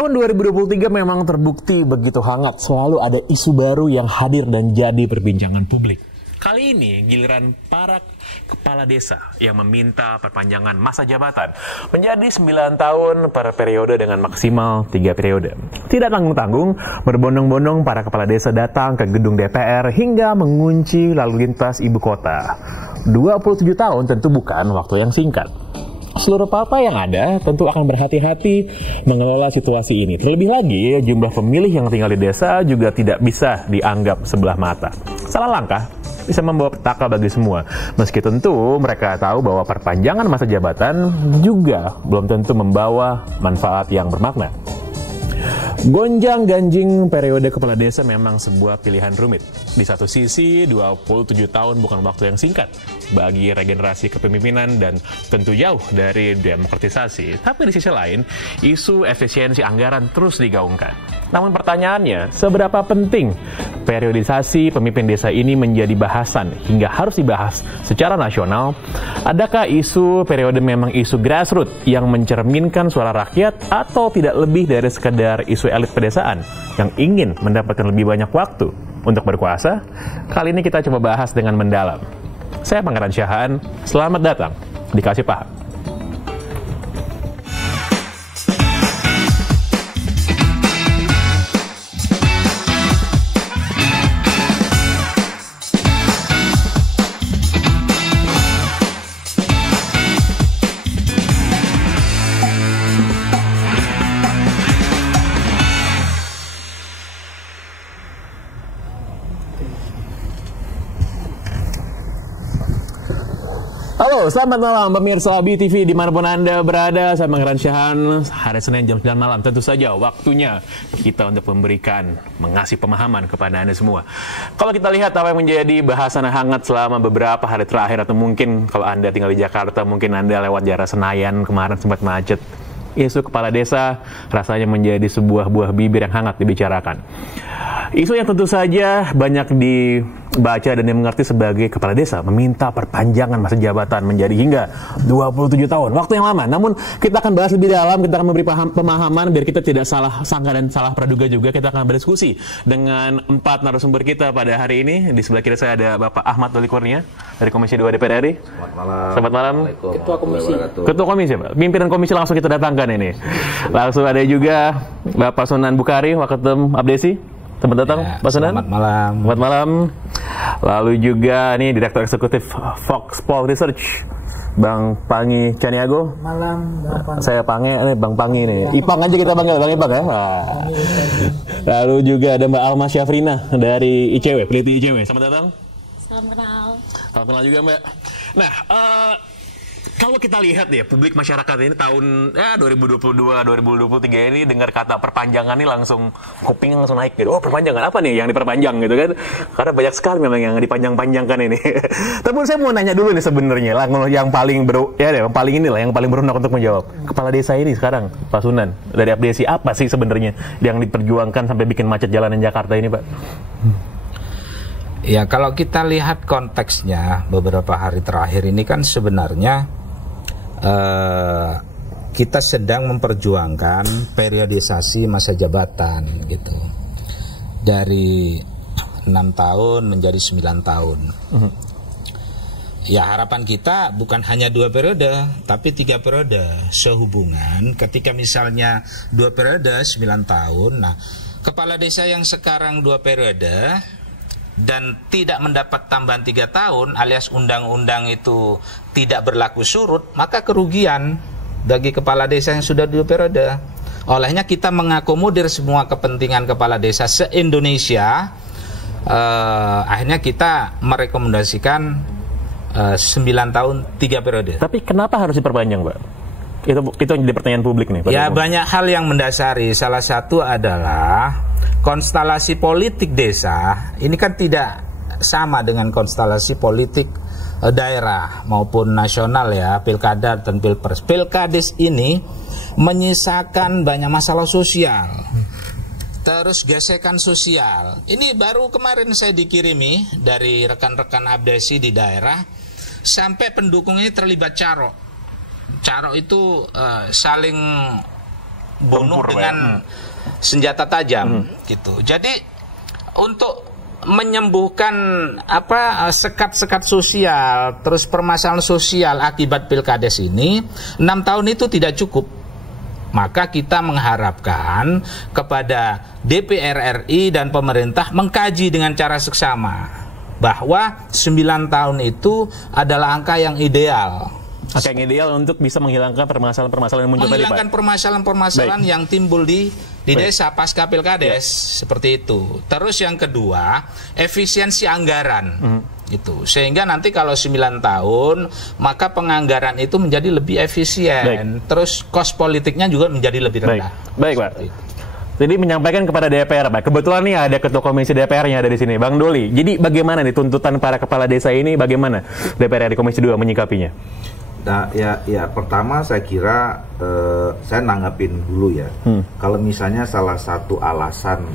Tahun 2023 memang terbukti begitu hangat, selalu ada isu baru yang hadir dan jadi perbincangan publik. Kali ini giliran para kepala desa yang meminta perpanjangan masa jabatan menjadi 9 tahun per periode dengan maksimal 3 periode. Tidak tanggung-tanggung, berbondong-bondong para kepala desa datang ke gedung DPR hingga mengunci lalu lintas ibu kota. 27 tahun tentu bukan waktu yang singkat. Seluruh partai yang ada tentu akan berhati-hati mengelola situasi ini. Terlebih lagi, jumlah pemilih yang tinggal di desa juga tidak bisa dianggap sebelah mata. Salah langkah bisa membawa petaka bagi semua. Meski tentu mereka tahu bahwa perpanjangan masa jabatan juga belum tentu membawa manfaat yang bermakna. Gonjang-ganjing periode kepala desa memang sebuah pilihan rumit. Di satu sisi, 27 tahun bukan waktu yang singkat bagi regenerasi kepemimpinan dan tentu jauh dari demokratisasi. Tapi di sisi lain, isu efisiensi anggaran terus digaungkan. Namun pertanyaannya, seberapa penting periodisasi pemimpin desa ini menjadi bahasan hingga harus dibahas secara nasional? Adakah isu periode memang isu grassroots yang mencerminkan suara rakyat atau tidak lebih dari sekedar isu elit pedesaan yang ingin mendapatkan lebih banyak waktu untuk berkuasa? Kali ini kita coba bahas dengan mendalam. Saya Pangeran Syahaan, selamat datang di Kasih Paham. Halo, selamat malam pemirsa BTV dimanapun Anda berada. Saya Pangeran Syahaan, hari Senin jam 9 malam. Tentu saja waktunya kita untuk mengasih pemahaman kepada Anda semua. Kalau kita lihat apa yang menjadi bahasan hangat selama beberapa hari terakhir, atau mungkin kalau Anda tinggal di Jakarta, mungkin Anda lewat daerah Senayan kemarin sempat macet. Isu kepala desa rasanya menjadi sebuah buah bibir yang hangat dibicarakan. Isu yang tentu saja banyak dibaca dan dimengerti sebagai kepala desa meminta perpanjangan masa jabatan menjadi hingga 27 tahun. Waktu yang lama. Namun kita akan bahas lebih dalam, kita akan memberi pemahaman biar kita tidak salah sangka dan salah praduga juga. Kita akan berdiskusi dengan 4 narasumber kita pada hari ini. Di sebelah kiri saya ada Bapak Ahmad Doli Kurnia dari Komisi 2 DPR RI. Selamat malam. Selamat malam. Ketua Komisi. Ketua Komisi, Pak. Pimpinan Komisi langsung kita datangkan ini. Langsung ada juga Bapak Sunan Bukhari, Waketum Abdesi. Selamat datang, ya, Pak Sunan. Selamat malam. Selamat malam. Lalu juga nih Direktur Eksekutif Fox Pol Research, Bang Pangi Caniago. Malam, Bang Pangi. Saya Pange, Bang Pangi nih. Ipang aja kita panggil, Bang Ipang ya. Nah. Lalu juga ada Mbak Alma Syafrina dari ICW, peneliti ICW. Selamat datang. Salam kenal. Salam kenal juga, Mbak. Nah, kalau kita lihat ya, publik masyarakat ini tahun 2022-2023 ini dengar kata perpanjangan ini langsung kupingnya langsung naik gitu. Oh, perpanjangan apa nih yang diperpanjang gitu kan? Karena banyak sekali memang yang dipanjang-panjangkan ini. Tapi saya mau nanya dulu nih sebenarnya lah, yang paling yang paling berhak untuk menjawab. Kepala desa ini sekarang, Pak Sunan dari Abdesi, apa sih sebenarnya yang diperjuangkan sampai bikin macet jalanan Jakarta ini, Pak? Ya, kalau kita lihat konteksnya beberapa hari terakhir ini kan sebenarnya kita sedang memperjuangkan periodisasi masa jabatan gitu, dari 6 tahun menjadi 9 tahun. Ya, harapan kita bukan hanya 2 periode tapi 3 periode sehubungan. Ketika misalnya 2 periode 9 tahun, nah kepala desa yang sekarang 2 periode dan tidak mendapat tambahan 3 tahun alias undang-undang itu tidak berlaku surut, maka kerugian bagi kepala desa yang sudah 2 periode. Olehnya kita mengakomodir semua kepentingan kepala desa se-Indonesia. Akhirnya kita merekomendasikan 9 tahun 3 periode. Tapi kenapa harus diperpanjang, Pak? Itu yang jadi pertanyaan publik nih. Ya, banyak hal yang mendasari. Salah satu adalah konstelasi politik desa ini kan tidak sama dengan konstelasi politik daerah maupun nasional ya, pilkada dan pilpres. Pilkades ini menyisakan banyak masalah sosial, terus gesekan sosial. Ini baru kemarin saya dikirimi dari rekan-rekan Abdesi di daerah, sampai pendukung ini terlibat caro. Caro itu saling bunuh dengan senjata tajam gitu. Jadi untuk menyembuhkan sekat-sekat sosial, terus permasalahan sosial akibat Pilkades ini 6 tahun itu tidak cukup. Maka kita mengharapkan kepada DPR RI dan pemerintah mengkaji dengan cara seksama bahwa 9 tahun itu adalah angka yang ideal. Angka yang ideal untuk bisa menghilangkan permasalahan-permasalahan yang muncul tadi, Pak. Menghilangkan permasalahan-permasalahan yang timbul di desa pasca Pilkades, seperti itu. Terus yang kedua, efisiensi anggaran. Itu. Sehingga nanti kalau 9 tahun, maka penganggaran itu menjadi lebih efisien. Terus kos politiknya juga menjadi lebih rendah. Baik, Pak. Jadi menyampaikan kepada DPR, Pak. Kebetulan nih ada ketua komisi DPR-nya ada di sini, Bang Doli. Jadi bagaimana nih tuntutan para kepala desa ini, bagaimana DPR di Komisi 2 menyikapinya? Nah, ya pertama saya kira saya nanggapin dulu ya. Kalau misalnya salah satu alasan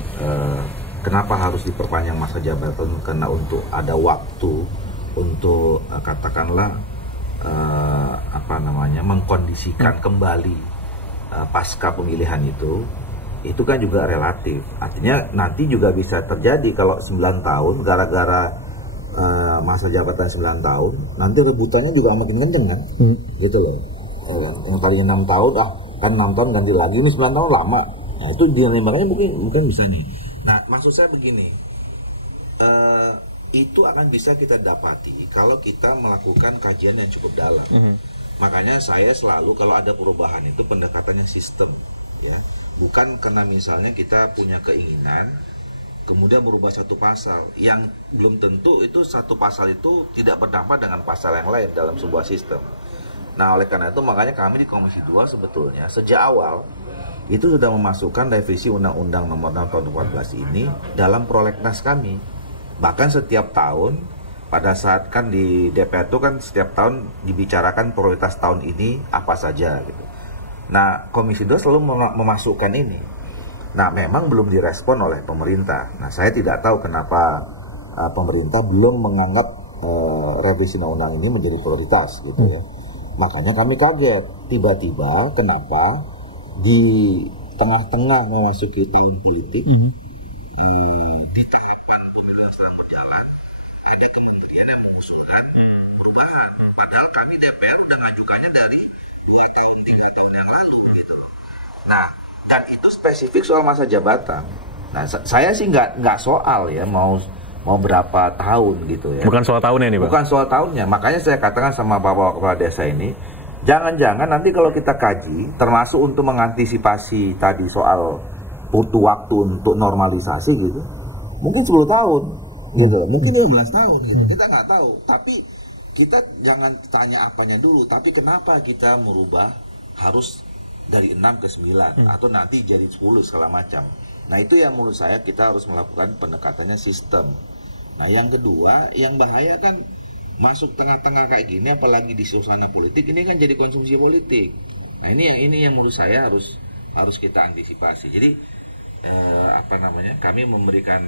kenapa harus diperpanjang masa jabatan karena untuk ada waktu untuk katakanlah mengkondisikan kembali pasca pemilihan itu kan juga relatif. Artinya nanti juga bisa terjadi kalau 9 tahun gara-gara masa jabatan 9 tahun, nanti rebutannya juga makin kenceng kan, gitu loh. Yang tadinya 6 tahun, kan 6 tahun ganti lagi, ini 9 tahun lama. Nah itu makanya mungkin bisa nih. Nah maksud saya begini, itu akan bisa kita dapati kalau kita melakukan kajian yang cukup dalam. Makanya saya selalu kalau ada perubahan itu pendekatannya sistem, ya, bukan karena misalnya kita punya keinginan kemudian merubah satu pasal yang belum tentu itu satu pasal itu tidak berdampak dengan pasal yang lain dalam sebuah sistem. Nah oleh karena itu makanya kami di Komisi 2 sebetulnya sejak awal itu sudah memasukkan revisi Undang-Undang Nomor 6 Tahun 2014 ini dalam prolegnas kami. Bahkan setiap tahun pada saat kan di DPR itu kan setiap tahun dibicarakan prioritas tahun ini apa saja gitu. Nah Komisi 2 selalu memasukkan ini. Nah, memang belum direspon oleh pemerintah. Nah, saya tidak tahu kenapa pemerintah belum menganggap revisi undang-undang ini menjadi prioritas, gitu ya. Makanya kami kaget, tiba-tiba kenapa di tengah-tengah memasuki tahun politik di tahapan pemilihan sedang berjalan ada kementerian yang mengusulkan perubahan, padahal kami DPR sudah mengajukannya dari 2 tahun 3 tahun yang lalu, gitu. Nah, dan itu spesifik soal masa jabatan. Nah, saya sih nggak soal ya mau berapa tahun gitu ya. Bukan soal tahunnya nih, Pak. Bukan soal tahunnya. Makanya saya katakan sama Bapak Kepala Desa ini, jangan-jangan nanti kalau kita kaji, termasuk untuk mengantisipasi tadi soal butuh waktu untuk normalisasi gitu, mungkin 10 tahun gitu, mungkin 15 tahun gitu. Kita nggak tahu. Tapi kita jangan tanya apanya dulu, tapi kenapa kita merubah harus dari 6 ke 9 atau nanti jadi 10 segala macam. Nah itu yang menurut saya kita harus melakukan pendekatannya sistem. Nah yang kedua, yang bahaya kan masuk tengah-tengah kayak gini, apalagi di suasana politik ini kan jadi konsumsi politik. Nah ini yang menurut saya harus kita antisipasi. Jadi kami memberikan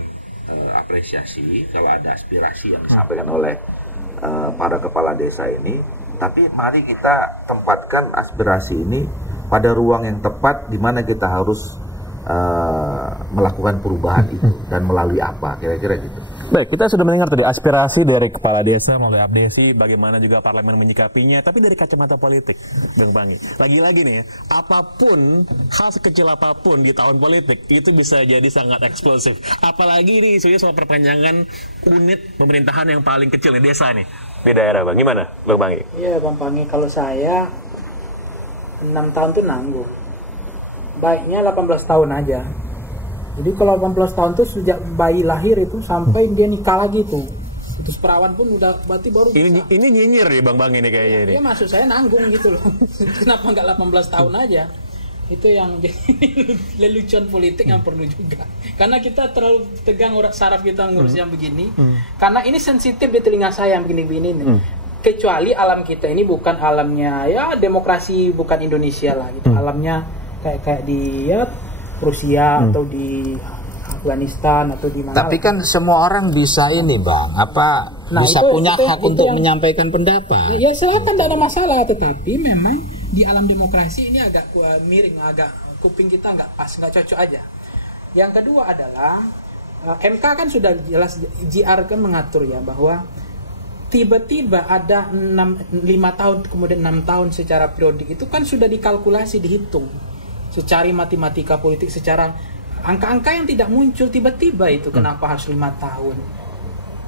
apresiasi kalau ada aspirasi yang disampaikan oleh para kepala desa ini. Tapi mari kita tempatkan aspirasi ini pada ruang yang tepat di mana kita harus melakukan perubahan itu dan melalui apa, kira-kira gitu. Baik, kita sudah mendengar tadi aspirasi dari kepala desa melalui abdesi, bagaimana juga parlemen menyikapinya, tapi dari kacamata politik, Bang Pangi. Lagi-lagi nih, apapun, hal sekecil apapun di tahun politik, itu bisa jadi sangat eksplosif. Apalagi ini isunya soal perpanjangan unit pemerintahan yang paling kecil di desa nih, di daerah, Bang. Gimana, Bang Pangi? Iya, Bang Pangi, kalau saya 6 tahun tuh nanggung. Baiknya 18 tahun aja. Jadi kalau 18 tahun tuh sejak bayi lahir itu sampai dia nikah lagi tuh. Terus perawan pun udah berarti baru bisa. Ini nyinyir nih Bang ini kayaknya ini. Iya, maksud saya nanggung gitu loh. Kenapa nggak 18 tahun aja? Itu yang jadi lelucon politik yang perlu juga. Karena kita terlalu tegang saraf kita ngurus yang begini. Karena ini sensitif di telinga saya yang begini-begini nih. Kecuali alam kita ini bukan alamnya ya demokrasi, bukan Indonesia lah gitu. Alamnya kayak di Rusia atau di Afghanistan atau di mana. Tapi kan semua orang bisa ini, Bang, bisa punya hak untuk menyampaikan pendapat. Ya silakan, tidak ada masalah, tetapi memang di alam demokrasi ini agak miring, agak kuping kita nggak pas, nggak cocok aja. Yang kedua adalah MK kan sudah jelas, JR kan mengatur ya bahwa tiba-tiba ada 5 tahun kemudian 6 tahun secara periodik itu kan sudah dikalkulasi, dihitung secara matematika politik, secara angka-angka yang tidak muncul tiba-tiba itu. Kenapa harus 5 tahun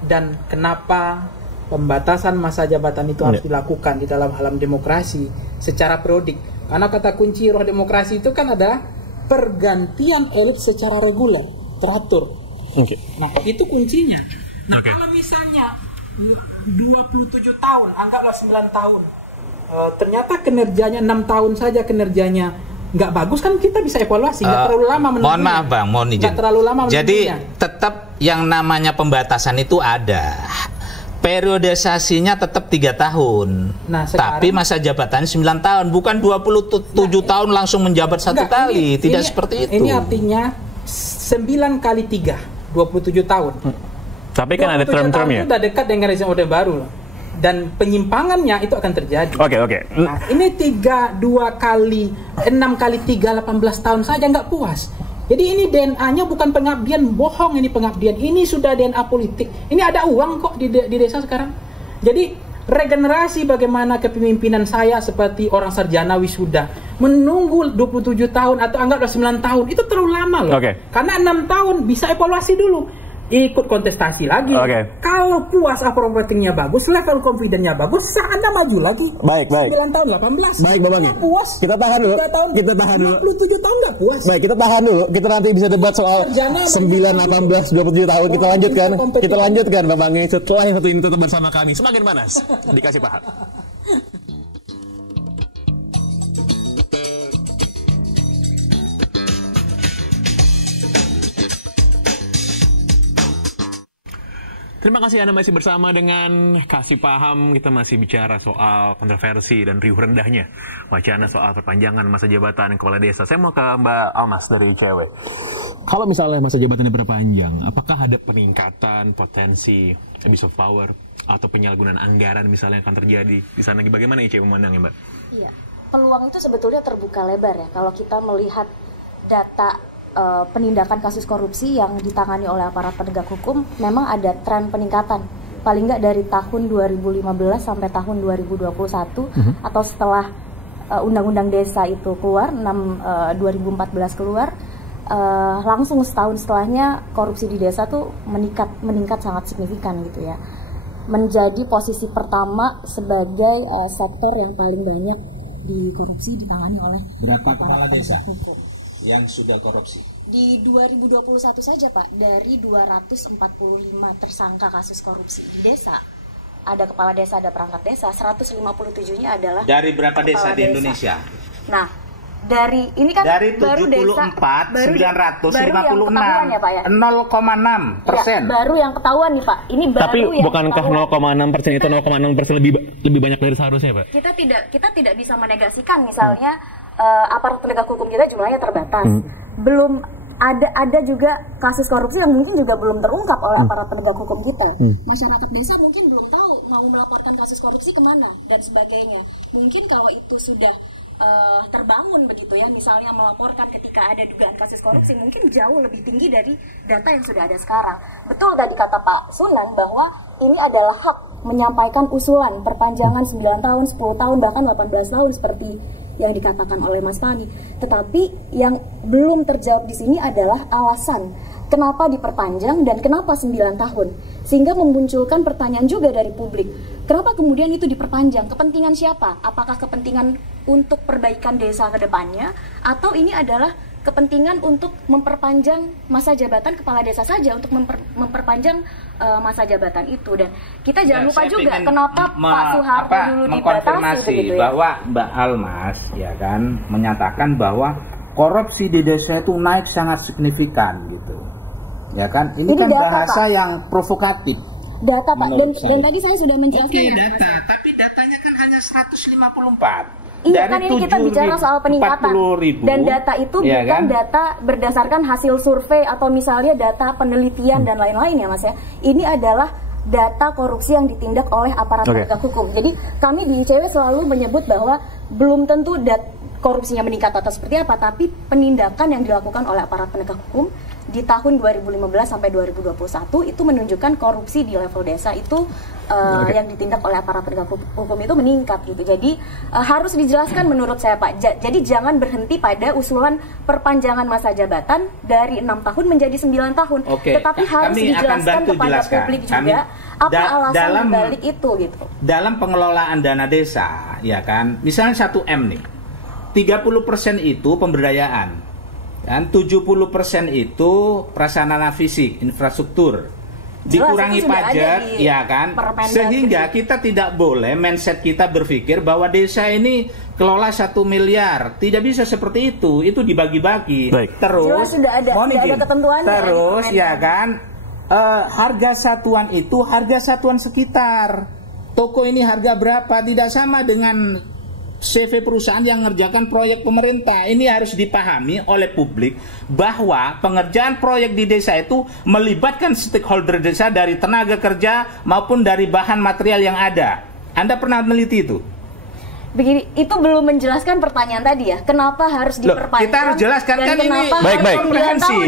dan kenapa pembatasan masa jabatan itu harus dilakukan di dalam alam demokrasi secara periodik? Karena kata kunci roh demokrasi itu kan adalah pergantian elit secara reguler, teratur. Nah, itu kuncinya. Nah, kalau misalnya 27 tahun, anggaplah 9 tahun, ternyata kinerjanya 6 tahun saja kinerjanya nggak bagus, kan kita bisa evaluasi, nggak terlalu lama menunggunya. Mohon maaf Bang, mohon izin. Nggak terlalu lama menunggunya. Jadi tetap yang namanya pembatasan itu ada. Periodisasinya tetap 3 tahun. Nah, sekarang, tapi masa jabatannya 9 tahun, bukan 27 tahun langsung menjabat satu kali. Tidak seperti itu. Ini artinya 9 kali 3, 27 tahun. Tapi kan ada term-termnya. Sudah dekat dengan rezim Orde Baru. Dan penyimpangannya itu akan terjadi. Oke. Nah, ini 2 kali 6 kali 3 18 tahun saja nggak puas. Jadi ini DNA-nya bukan pengabdian, bohong ini pengabdian. Ini sudah DNA politik. Ini ada uang kok di desa sekarang. Jadi regenerasi bagaimana kepemimpinan saya seperti orang sarjana wisuda menunggu 27 tahun atau anggaplah 9 tahun itu terlalu lama loh. Karena 6 tahun bisa evaluasi dulu. Ikut kontestasi lagi. Kalau puas approval ratingnya bagus, level confidence-nya bagus, Anda maju lagi. Baik. 9 tahun, 18. Baik, Babang. Puas. Kita tahan dulu. 3 tahun, Kita tahan dulu. 27 tahun nggak puas. Baik, kita tahan dulu. Kita nanti bisa debat soal 9, 18, 27 tahun. Kita lanjutkan. Kita lanjutkan, Babang. Setelah yang satu ini tetap bersama kami. Semakin panas. Dikasih paham. Terima kasih Anda masih bersama dengan Kasih Paham. Kita masih bicara soal kontroversi dan riuh rendahnya wacana soal perpanjangan masa jabatan kepala desa. Saya mau ke Mbak Almas dari ICW. Kalau misalnya masa jabatannya berpanjang, apakah ada peningkatan potensi abuse of power atau penyalahgunaan anggaran misalnya yang akan terjadi di sana? Bagaimana ICW memandangnya, Mbak? Iya, peluang itu sebetulnya terbuka lebar ya. Kalau kita melihat data penindakan kasus korupsi yang ditangani oleh aparat penegak hukum, memang ada tren peningkatan. Paling nggak dari tahun 2015 sampai tahun 2021 atau setelah Undang-Undang Desa itu keluar, 2014 keluar, langsung setahun setelahnya korupsi di desa tuh meningkat sangat signifikan gitu ya. Menjadi posisi pertama sebagai sektor yang paling banyak dikorupsi ditangani oleh berapa kepala desa hukum yang sudah korupsi? Di 2021 saja Pak, dari 245 tersangka kasus korupsi di desa, ada kepala desa, ada perangkat desa, 157-nya adalah dari berapa desa di Indonesia? Nah, dari ini kan dari 74, 956, ya, Pak, ya? 0,6%. Ya, baru yang ketahuan nih Pak. Ini baru. Tapi yang bukankah 0,6% itu 0,6% lebih banyak dari seharusnya, Pak? Kita tidak bisa menegasikan misalnya aparat penegak hukum kita jumlahnya terbatas. Belum ada juga kasus korupsi yang mungkin juga belum terungkap oleh aparat penegak hukum kita. Masyarakat desa mungkin belum tahu mau melaporkan kasus korupsi kemana dan sebagainya. Mungkin kalau itu sudah terbangun begitu ya, misalnya melaporkan ketika ada dugaan kasus korupsi, mungkin jauh lebih tinggi dari data yang sudah ada sekarang. Betul tadi kata Pak Sunan bahwa ini adalah hak menyampaikan usulan perpanjangan 9 tahun, 10 tahun, bahkan 18 tahun seperti yang dikatakan oleh Mas Fahmi. Tetapi yang belum terjawab di sini adalah alasan kenapa diperpanjang dan kenapa 9 tahun. Sehingga memunculkan pertanyaan juga dari publik. Kenapa kemudian itu diperpanjang? Kepentingan siapa? Apakah kepentingan untuk perbaikan desa ke depannya? Atau ini adalah kepentingan untuk memperpanjang masa jabatan kepala desa saja, untuk memperpanjang masa jabatan itu. Dan kita jangan lupa juga kenapa Pak Soeharto dulu dibatasi begitu ya. Bahwa Mbak Almas ya kan menyatakan bahwa korupsi di desa itu naik sangat signifikan gitu. Ya kan? Ini kan bahasa Pak yang provokatif. Data Pak, dan tadi saya sudah menjelaskan. Oke, data, tapi datanya kan hanya 154. Iya kan, ini kita bicara soal peningkatan. Dan data itu ya bukan kan? data berdasarkan hasil survei atau misalnya data penelitian dan lain-lain ya Mas ya. Ini adalah data korupsi yang ditindak oleh aparat penegak hukum. Jadi kami di ICW selalu menyebut bahwa belum tentu korupsinya meningkat atau seperti apa, tapi penindakan yang dilakukan oleh aparat penegak hukum di tahun 2015 sampai 2021 itu menunjukkan korupsi di level desa itu yang ditindak oleh aparat penegak hukum itu meningkat gitu. Jadi harus dijelaskan menurut saya Pak. Jadi jangan berhenti pada usulan perpanjangan masa jabatan dari 6 tahun menjadi 9 tahun. Tetapi harus dijelaskan kepada publik juga apa alasan balik itu gitu. Dalam pengelolaan dana desa, ya kan, misalnya 1M nih, 30% itu pemberdayaan, dan 70% itu prasarana fisik, infrastruktur, dikurangi pajak, ya kan, sehingga kita tidak boleh mindset kita berpikir bahwa desa ini kelola 1 miliar, tidak bisa seperti itu dibagi-bagi. Terus, sudah ada ketentuannya. Terus, ya kan, harga satuan itu harga satuan sekitar. Toko ini harga berapa? Tidak sama dengan CV perusahaan yang mengerjakan proyek pemerintah. Ini harus dipahami oleh publik bahwa pengerjaan proyek di desa itu melibatkan stakeholder desa dari tenaga kerja maupun dari bahan material yang ada. Anda pernah meneliti itu? Begini, itu belum menjelaskan pertanyaan tadi ya. Kenapa harus diperpanjang? Kita harus jelaskan kan ini.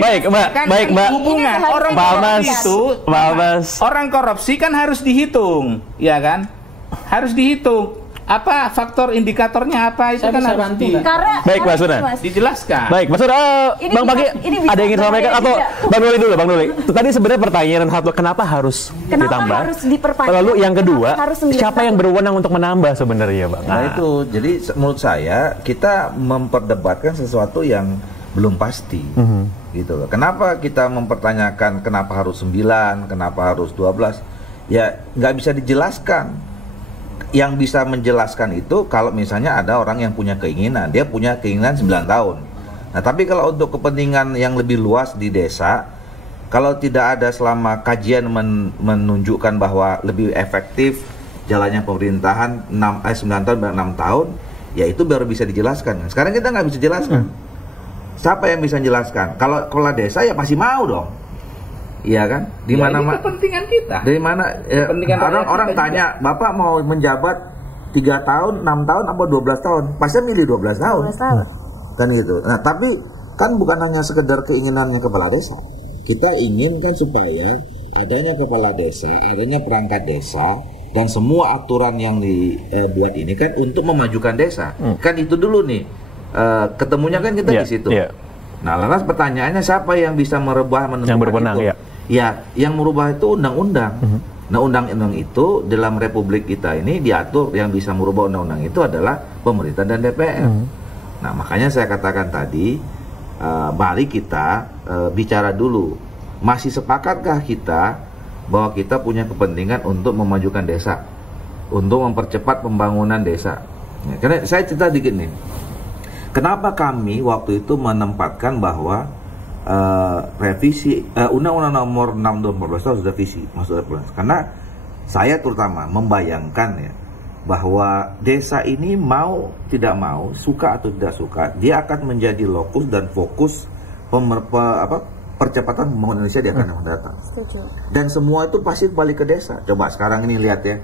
Baik, Mbak. Hubungan orang korupsi itu, orang korupsi kan harus dihitung, ya kan? Harus dihitung. Apa faktor indikatornya apa itu kan harus baik Mas Sunan dijelaskan. Baik Mas Sunan, Bang Pagi ada yang ingin sampaikan atau Bang Nuli dulu, Bang Nuli. Tadi sebenarnya pertanyaan satu, kenapa harus ditambah? Harus diperpanjang? Lalu yang kedua, siapa yang berwenang untuk menambah sebenarnya, Bang? Nah itu, jadi menurut saya kita memperdebatkan sesuatu yang belum pasti, gitu loh. Kenapa kita mempertanyakan kenapa harus 9, kenapa harus 12? Ya nggak bisa dijelaskan. Yang bisa menjelaskan itu kalau misalnya ada orang yang punya keinginan, dia punya keinginan 9 tahun. Nah tapi kalau untuk kepentingan yang lebih luas di desa, kalau tidak ada selama kajian menunjukkan bahwa lebih efektif jalannya pemerintahan 9 tahun dan 6 tahun, ya itu baru bisa dijelaskan. Sekarang kita nggak bisa jelaskan. Siapa yang bisa jelaskan? Kalau kepala desa ya pasti mau dong. Iya kan? Di mana ini kepentingan kita. Dari mana orang tanya, "Bapak mau menjabat 3 tahun, 6 tahun apa 12 tahun?" Pasti milih 12 tahun. Kan gitu. Nah, tapi kan bukan hanya sekedar keinginannya kepala desa. Kita inginkan supaya adanya kepala desa, adanya perangkat desa dan semua aturan yang dibuat ini kan untuk memajukan desa. Kan itu dulu nih. Ketemunya kan kita di situ. Nah, lantas pertanyaannya siapa yang bisa merubah yang berwenang itu? Ya, yang merubah itu undang-undang. Nah, undang-undang itu dalam republik kita ini diatur yang bisa merubah undang-undang itu adalah pemerintah dan DPR. Nah, makanya saya katakan tadi, mari kita bicara dulu. Masih sepakatkah kita bahwa kita punya kepentingan untuk memajukan desa, untuk mempercepat pembangunan desa? Ya, karena saya cerita dikit nih. Kenapa kami waktu itu menempatkan bahwa revisi Undang-Undang Nomor 6 2014 harus revisi masuk Republik? Karena saya terutama membayangkan ya bahwa desa ini mau tidak mau, suka atau tidak suka, dia akan menjadi lokus dan fokus percepatan pembangunan Indonesia di akan mendatang. Dan semua itu pasti balik ke desa. Coba sekarang ini lihat ya,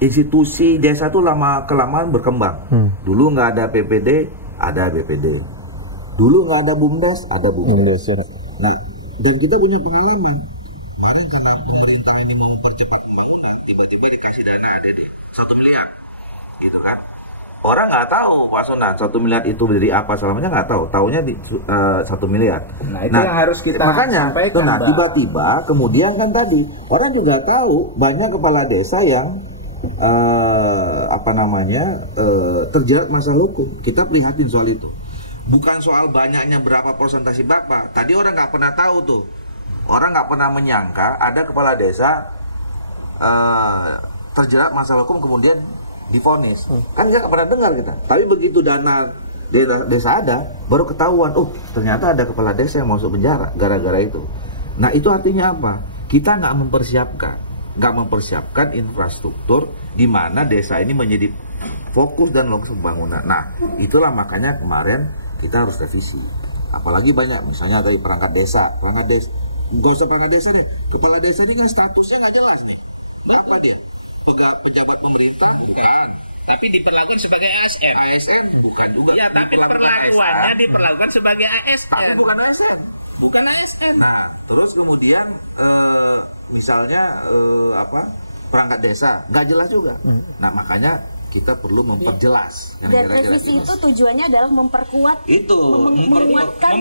institusi desa itu lama-kelamaan berkembang. Dulu nggak ada PPD, ada BPD. Dulu nggak ada BUMDes, ada BUMDes. Nah, dan kita punya pengalaman. Kemarin karena pemerintah ini mau mempercepat pembangunan, tiba-tiba dikasih dana ADD 1 miliar, gitu kan? Orang nggak tahu, Pak Sunan, 1 miliar itu dari apa selamanya nggak tahu. Taunya di 1 miliar. Nah, itu yang harus kita sampaikan. Nah, tiba-tiba kemudian kan tadi orang juga tahu banyak kepala desa yang terjerat masalah hukum. Kita prihatin soal itu. Bukan soal banyaknya berapa persentase Bapak. Tadi orang nggak pernah tahu tuh. Orang nggak pernah menyangka ada kepala desa terjerat masalah hukum kemudian divonis. Kan nggak pernah dengar kita. Tapi begitu dana desa ada, baru ketahuan. Oh, ternyata ada kepala desa yang masuk penjara gara-gara itu. Nah, itu artinya apa? Kita nggak mempersiapkan infrastruktur di mana desa ini menjadi fokus dan lokus pembangunan. Nah, itulah makanya kemarin kita harus revisi. Apalagi banyak, misalnya dari perangkat desa, nggak usah perangkat desa deh. Kepala desa ini kan statusnya nggak jelas nih. Apa dia? Pejabat pemerintah? Bukan. Tapi diperlakukan sebagai ASN. ASN bukan juga. Ya, tapi perlakuannya diperlakukan sebagai ASN. Tapi bukan ASN. Bukan ASN. Nah, terus kemudian misalnya perangkat desa nggak jelas juga. Nah, makanya kita perlu memperjelas. Dan revisi itu tujuannya adalah memperkuat menguatkan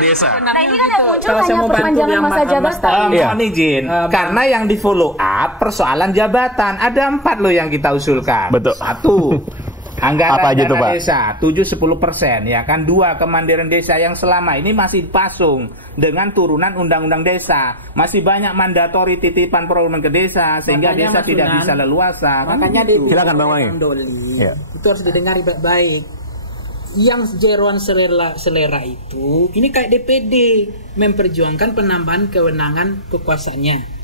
desa. Nah, ini kan yang muncul hanya perpanjangan masa jabatan. Mohon izin, karena yang di follow up persoalan jabatan ada 4 loh yang kita usulkan. Betul. 1, anggaran apa aja tuh, dana Pak? desa 7-10%, ya kan. 2, kemandirian desa yang selama ini masih pasung dengan turunan undang-undang desa. Masih banyak mandatori titipan program ke desa sehingga Makanya, desa Mas tidak Sunan, bisa leluasa. Makanya Silakan, Bang Wangi. Doli, Ya. itu harus didengar baik-baik. Yang jeroan selera itu, ini kayak DPD memperjuangkan penambahan kewenangan kekuasaannya.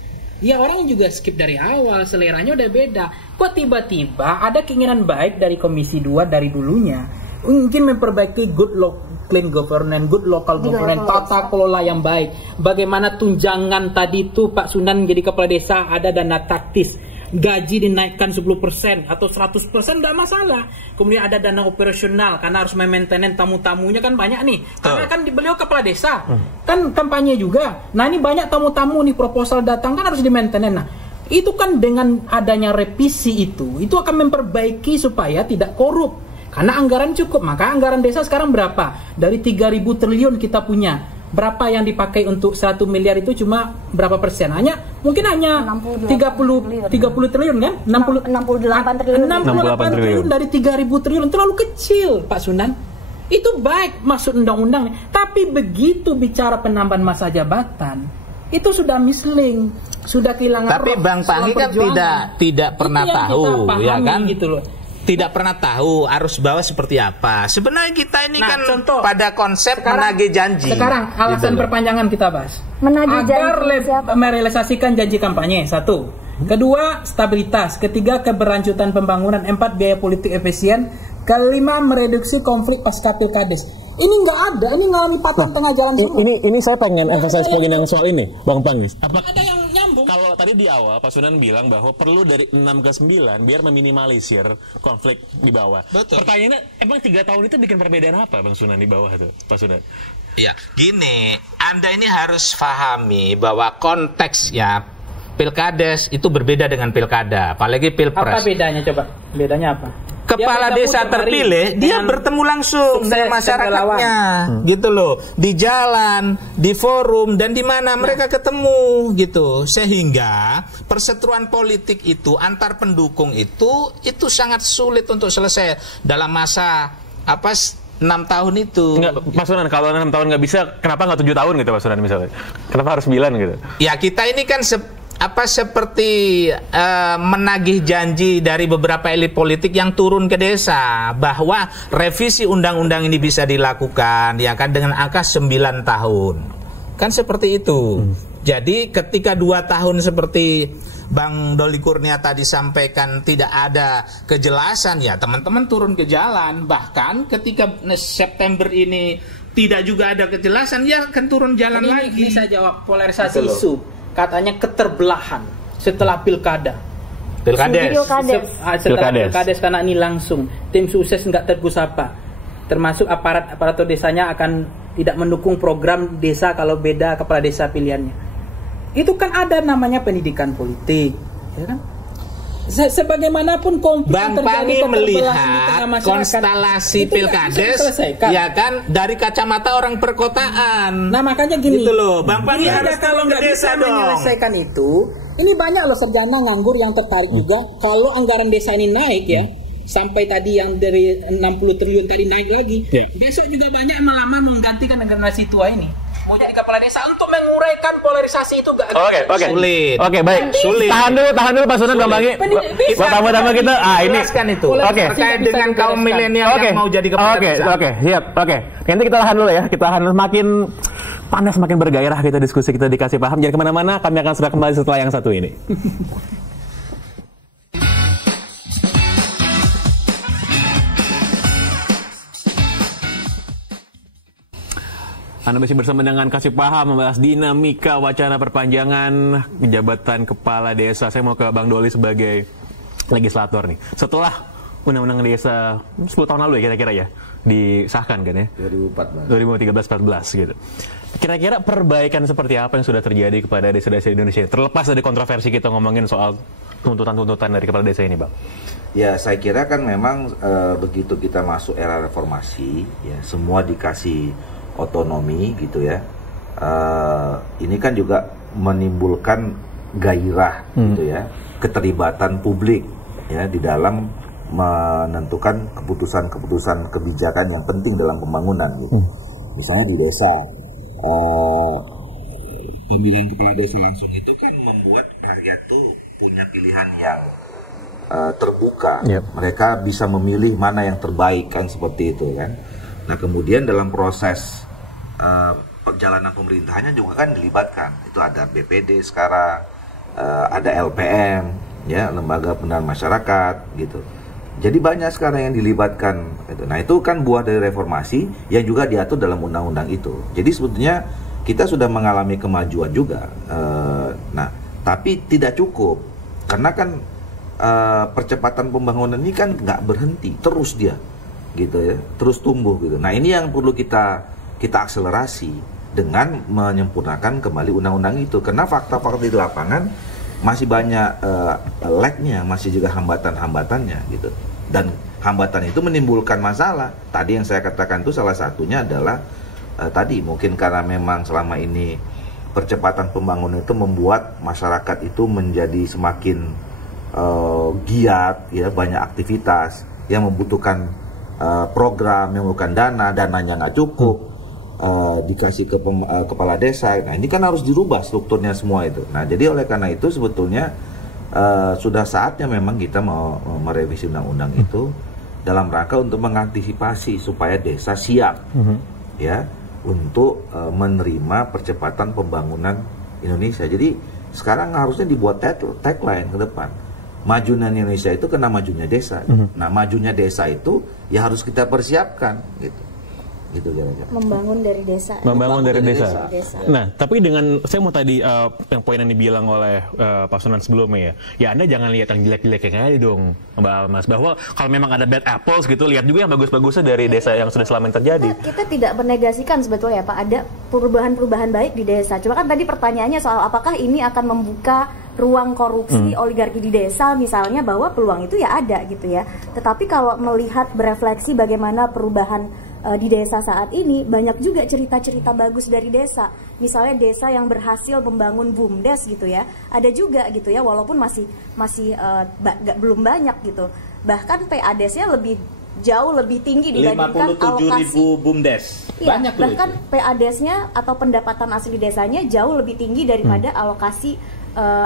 Ya, orang juga skip dari awal, seleranya udah beda. Kok tiba-tiba ada keinginan baik dari Komisi 2 dari dulunya ingin memperbaiki clean governance, good local governance, tata kelola yang baik. Bagaimana tunjangan tadi itu Pak Sunan jadi kepala desa ada dana taktis, gaji dinaikkan 10% atau 100% nggak masalah. Kemudian ada dana operasional karena harus memaintain tamu-tamunya kan banyak nih. Karena kan beliau kepala desa, kan kampanye juga. Nah, ini banyak tamu-tamu nih, proposal datang kan harus di-maintain. Nah, itu kan dengan adanya revisi itu akan memperbaiki supaya tidak korup. Karena anggaran cukup, maka anggaran desa sekarang berapa? Dari 3.000 triliun kita punya. Berapa yang dipakai untuk 1 miliar itu cuma berapa persen? Mungkin hanya 30 triliun kan? 68 triliun. 68 triliun dari 3.000 triliun terlalu kecil, Pak Sunan. Itu baik maksud undang-undang, tapi begitu bicara penambahan masa jabatan, itu sudah misleading, sudah kehilangan. Tapi roh Bang Panggi kan tidak pernah itu yang tahu, kita pahami, ya kan? Gitu loh. Tidak pernah tahu arus bawah seperti apa. Sebenarnya kita ini kan contoh, pada konsep menagih janji. Sekarang alasan perpanjangan kita bahas. Menagih Agar janji siapa? merealisasikan janji kampanye. 1. Kedua, stabilitas. Ketiga, keberlanjutan pembangunan. 4, biaya politik efisien. 5, mereduksi konflik pasca pilkades. Ini nggak ada, ini ngalami patah tengah jalan semua. Ini saya pengen emphasize poin yang soal ini, Bang Panggis. Ada yang nyambung. Kalau tadi di awal Pak Sunan bilang bahwa perlu dari 6 ke 9 biar meminimalisir konflik di bawah. Betul. Pertanyaannya, emang 3 tahun itu bikin perbedaan apa Bang Sunan di bawah itu, Pak Sunan? Ya, gini, Anda ini harus pahami bahwa konteks ya pilkades itu berbeda dengan pilkada, apalagi pilpres. Apa bedanya coba? Bedanya apa? Kepala desa terpilih, dia bertemu langsung dengan masyarakatnya, gitu loh, di jalan, di forum, dan di mana mereka ketemu, gitu. Sehingga perseteruan politik itu antar pendukung itu sangat sulit untuk selesai dalam masa 6 tahun itu. Enggak, Pak Sunan, kalau 6 tahun nggak bisa, kenapa nggak 7 tahun gitu Pak Sunan misalnya? Kenapa harus 9 gitu? Ya, kita ini kan seperti menagih janji dari beberapa elit politik yang turun ke desa bahwa revisi undang-undang ini bisa dilakukan ya kan dengan angka 9 tahun. Kan seperti itu. Jadi ketika 2 tahun seperti Bang Doli Kurnia tadi sampaikan tidak ada kejelasan, ya teman-teman turun ke jalan. Bahkan ketika September ini tidak juga ada kejelasan, ya akan turun jalan lagi. Ini saya jawab polarisasi isu. Katanya keterbelahan setelah pilkada. Pilkades. Setelah pilkades karena ini langsung tim sukses nggak tergusapa. Termasuk aparatur desanya akan tidak mendukung program desa kalau beda kepala desa pilihannya. Itu kan ada namanya pendidikan politik, ya kan? Sebagaimanapun konflik Bang Pangi melihat konstelasi pilkades, ya kan, dari kacamata orang perkotaan. Nah makanya gini, gitu loh, Bang Pangi harus kalau nggak bisa menyelesaikan itu, ini banyak loh sarjana nganggur yang tertarik juga. Kalau anggaran desa ini naik ya, sampai tadi yang dari 60 triliun tadi naik lagi, besok juga banyak yang melamar menggantikan generasi tua ini. Mau jadi kepala desa untuk menguraikan polarisasi itu gak sulit. Oke, baik. Sulit. Tahan dulu Pak Sunan, Bang Pangi. Pertama-tama kita ini itu. Oke. Terkait dengan kaum milenial yang mau jadi kepala desa. Oke, siap. Oke. Nanti kita tahan dulu ya. Kita tahan makin panas, makin bergairah kita diskusi, kita dikasih paham. Jangan kemana-mana, kami akan segera kembali setelah yang satu ini. Anda masih bersama dengan Kasih Paham membahas dinamika wacana perpanjangan jabatan kepala desa. Saya mau ke Bang Doli sebagai legislator nih. Setelah Undang-Undang Desa 10 tahun lalu ya kira-kira ya disahkan kan ya? 2013-14 gitu. Kira-kira perbaikan seperti apa yang sudah terjadi kepada desa-desa di Indonesia? Terlepas dari kontroversi kita ngomongin soal tuntutan-tuntutan dari kepala desa ini, Bang. Ya, saya kira kan memang begitu kita masuk era reformasi, ya semua dikasih otonomi gitu ya. Ini kan juga menimbulkan gairah gitu ya, keterlibatan publik ya di dalam menentukan keputusan-keputusan kebijakan yang penting dalam pembangunan gitu. Misalnya di desa, pemilihan kepala desa langsung itu kan membuat rakyat tuh punya pilihan yang terbuka. Mereka bisa memilih mana yang terbaik kan, seperti itu kan. Nah kemudian dalam proses perjalanan pemerintahannya juga kan dilibatkan. Itu ada BPD sekarang, ada LPM, ya lembaga pembinaan masyarakat gitu. Jadi banyak sekarang yang dilibatkan. Nah itu kan buah dari reformasi yang juga diatur dalam undang-undang itu. Jadi sebetulnya kita sudah mengalami kemajuan juga. Nah tapi tidak cukup karena kan percepatan pembangunan ini kan nggak berhenti, terus dia gitu ya, terus tumbuh gitu. Nah ini yang perlu kita akselerasi dengan menyempurnakan kembali undang-undang itu, karena fakta-fakta di lapangan masih banyak lag-nya, masih juga hambatan-hambatannya gitu. Dan hambatan itu menimbulkan masalah. Tadi yang saya katakan itu salah satunya adalah tadi mungkin karena memang selama ini percepatan pembangunan itu membuat masyarakat itu menjadi semakin giat ya, banyak aktivitas yang membutuhkan program, yang membutuhkan dananya nggak cukup, dikasih ke kepala desa. Nah ini kan harus dirubah strukturnya semua itu. Nah jadi oleh karena itu sebetulnya sudah saatnya memang kita mau merevisi undang-undang itu dalam rangka untuk mengantisipasi supaya desa siap ya untuk menerima percepatan pembangunan Indonesia. Jadi sekarang harusnya dibuat tagline ke depan. Majunya Indonesia itu kena majunya desa. Nah majunya desa itu ya harus kita persiapkan gitu. Gitu kira-kira. Membangun dari desa. Membangun dari desa. Nah, tapi dengan saya mau tadi yang poin yang dibilang oleh Pak Sunan sebelumnya ya Anda jangan lihat yang jelek-jeleknya aja dong, Mbak Mas. Bahwa kalau memang ada bad apples gitu, lihat juga yang bagus-bagusnya dari desa yang sudah selama ini terjadi. Kita tidak menegasikan sebetulnya Pak, ada perubahan-perubahan baik di desa. Cuma kan tadi pertanyaannya soal apakah ini akan membuka ruang korupsi oligarki di desa misalnya, bahwa peluang itu ya ada gitu ya. Tetapi kalau melihat berefleksi bagaimana perubahan di desa saat ini, banyak juga cerita-cerita bagus dari desa. Misalnya desa yang berhasil membangun BUMDes gitu ya, ada juga gitu ya, walaupun masih belum banyak gitu. Bahkan PADes-nya jauh lebih tinggi dibandingkan alokasi 57.000 BUMDes. Banyak loh. Bahkan PADes-nya atau pendapatan asli desanya jauh lebih tinggi daripada alokasi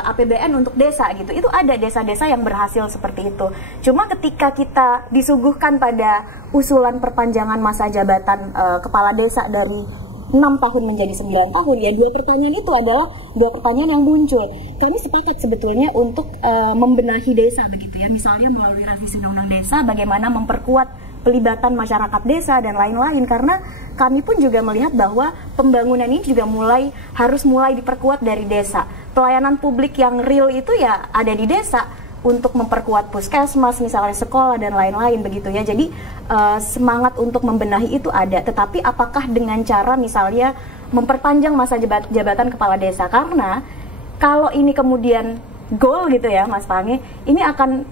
APBN untuk desa gitu. Itu ada desa-desa yang berhasil seperti itu. Cuma ketika kita disuguhkan pada usulan perpanjangan masa jabatan kepala desa dari 6 tahun menjadi 9 tahun, ya dua pertanyaan itu adalah dua pertanyaan yang muncul. Kami sepakat sebetulnya untuk membenahi desa begitu ya, misalnya melalui revisi undang-undang desa, bagaimana memperkuat pelibatan masyarakat desa dan lain-lain, karena kami pun juga melihat bahwa pembangunan ini juga harus mulai diperkuat dari desa. Pelayanan publik yang real itu ya ada di desa, untuk memperkuat puskesmas, misalnya sekolah dan lain-lain begitu ya. Jadi semangat untuk membenahi itu ada, tetapi apakah dengan cara misalnya memperpanjang masa jabatan kepala desa? Karena kalau ini kemudian goal gitu ya Mas Pange, ini akan